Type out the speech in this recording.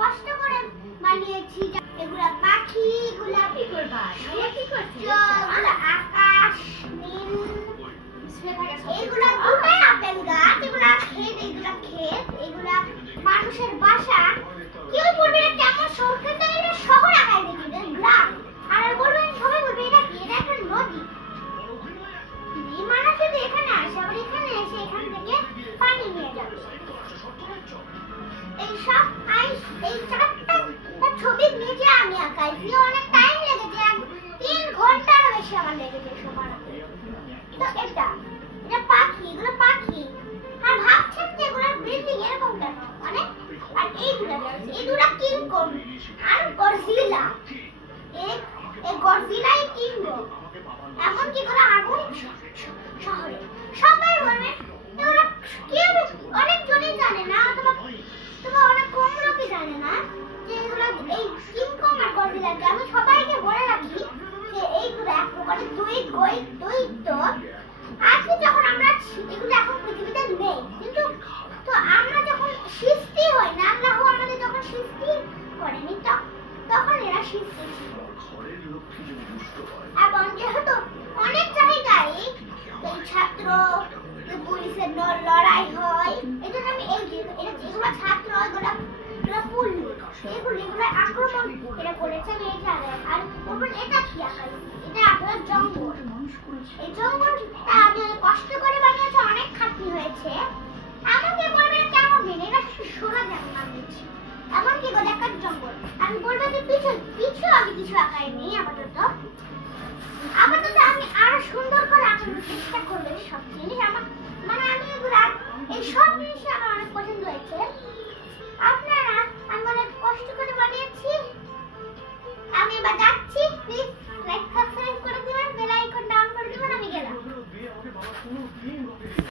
কষ্ট করে বানিয়েছি। এগুলা পাখি, এগুলা কি করবা? কি করছি? এগুলা আকাশ, নীল, এগুলা দুটাই আপেল গাছ, এগুলা ক্ষেত, এগুলা মানুষের বাসা। কেউ বলবে এটা কেমন শহর, কিন্তু এটা শহর আকারে দেখি, এটা গ্রাম। আর বলবে সবাই বলবে এটা কি? এটা একটা নদী। মানুষ যদি এখানে আসে, আবার এখানে এসে এখান থেকে পানি নিয়ে যাবে। এই চারটা ছবি নিজে আমি আঁকাইছি, অনেক টাইম লেগেছে, 3 ঘন্টার বেশি আমার লেগেছে সময়। তো এটা পাখি, এগুলো পাখি। আর ভাবছেন যে এগুলো বিল্ডিং এরকম কেন, মানে আর এইগুলা কিং কং আর গডজিলা। এই গডজিলাই কিং কং, এমন কি করে আগুন শহরে। সবাই বলবে এগুলো কেউ অনেকজনই জানে না, অথবা অনেক কম লোকই জানে না যে এগুলো এই কিং কং আর গডজিলাকে। আমি সবাইকে বলে রাখি যে এইগুলো এক প্রকারের দৈত্য। আজকে যখন আমরা এগুলো এখন পৃথিবীতে নেই, কিন্তু তো আমরা যখন সৃষ্টি হই না, আল্লাহ আমাদের যখন সৃষ্টি করেনি, তখন এরা সৃষ্টি ছিল। এবং যেহেতু অনেক জায়গায় এই ছাত্র পুলিশের লড়াই হয়, এই জন্য আমি এগুলো ছাত্র, এগুলো আক্রমণ এরা করেছে। আমি এই জায়গায় আর এটা কি আকার, এটা আপনার জঙ্গল। এই জঙ্গলটা আমি কষ্ট করে বানিয়েছি, অনেক খাটনি হয়েছে। আমাকে বলবে কেমন দিন, এটা শোনা যাবে না বলছি। এমন কি বলে একটা জঙ্গল, আমি বলবো যে পিছু আমি কিছু আঁকাই নেই। আপাতত আমি আরো সুন্দর করে আঁকানোর চেষ্টা করবো। সব জিনিস আমার, মানে আমি এগুলো এই সব জিনিস আমার অনেক